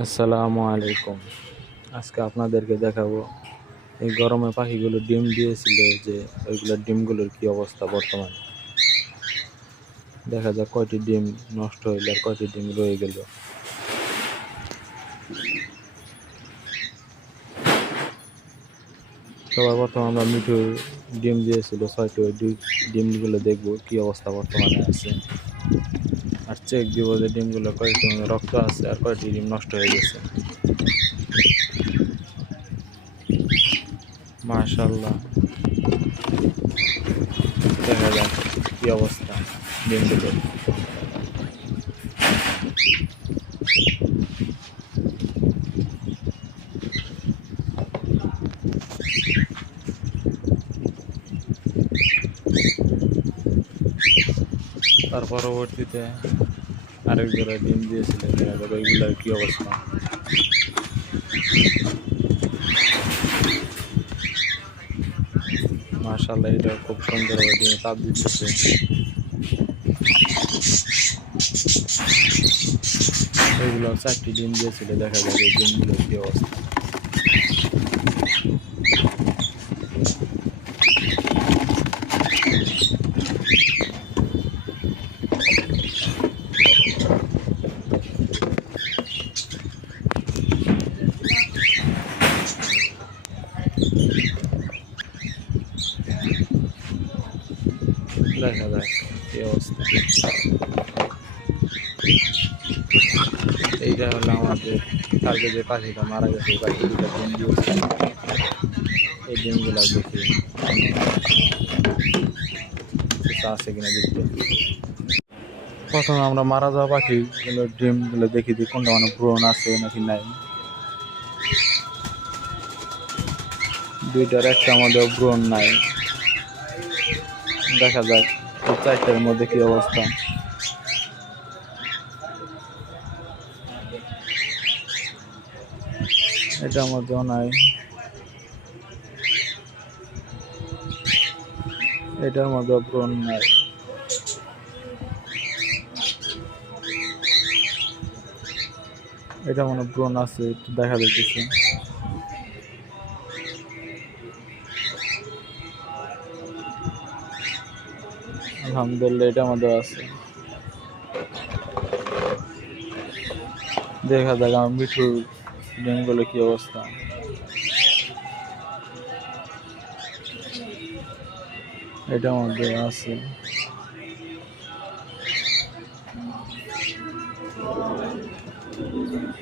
আসসালামু আলাইকুম। আজকে আপনাদেরকে দেখাবো এই গরমে পাখিগুলো ডিম দিয়েছিল যে ওইগুলোর ডিমগুলোর কি অবস্থা বর্তমানে। দেখা যাক কয়টি ডিম নষ্ট হইল আর কয়টি ডিম রয়ে গেল। সবার প্রথম আমরা মিঠুর ডিম দিয়েছিল 6টি, ওই ডিমগুলো দেখবো কি অবস্থা বর্তমানে আছে, আর চেক দিব যে ডিমগুলো কয়টি রক্ত আছে আর কয়টি ডিম নষ্ট হয়ে গেছে। মাশাআল্লাহ, দেখা যাক কি অবস্থা ডিমগুলোর। তার পরবর্তীতে আরেক জোড়া ডিম দিয়েছিলেন, দেখা যাক ওইগুলোর কি অবস্থা। মাশাআল্লাহ, এটা খুব সুন্দরভাবে ডিমে তাপ দিতেছে। ওইগুলো 4টি ডিম দিয়েছিল, দেখা যাক এই ডিমগুলোর কি অবস্থা। দেখা যাক কি অবস্থা। এইটা হলো আমাদের কালকে যে পাখিটা মারা গেছে, এই পাখি দুটো ডিম দিয়েছে। এই ডিমগুলো দেখি কিছু আছে কিনা দেখতে। প্রথমে আমরা মারা যাওয়া পাখিগুলোর ডিমগুলো দেখি যে কোনটা মানে ব্রণ আছে নাকি নাই। দুইটার একটা মধ্যে ব্রণ নাই। দেখা যাক এই 4টার মধ্যে কি অবস্থা। এটার মধ্যেও নাই, এটার মধ্যে ব্রণ নাই। এটা মনে ব্রণ আছে, একটু দেখা যাইতেছে। আলহামদুলিল্লাহ, এটার মধ্যে আছে। দেখা যাক আমার মিঠুর ডিমগুলো কি অবস্থা। এটার মধ্যে আছে।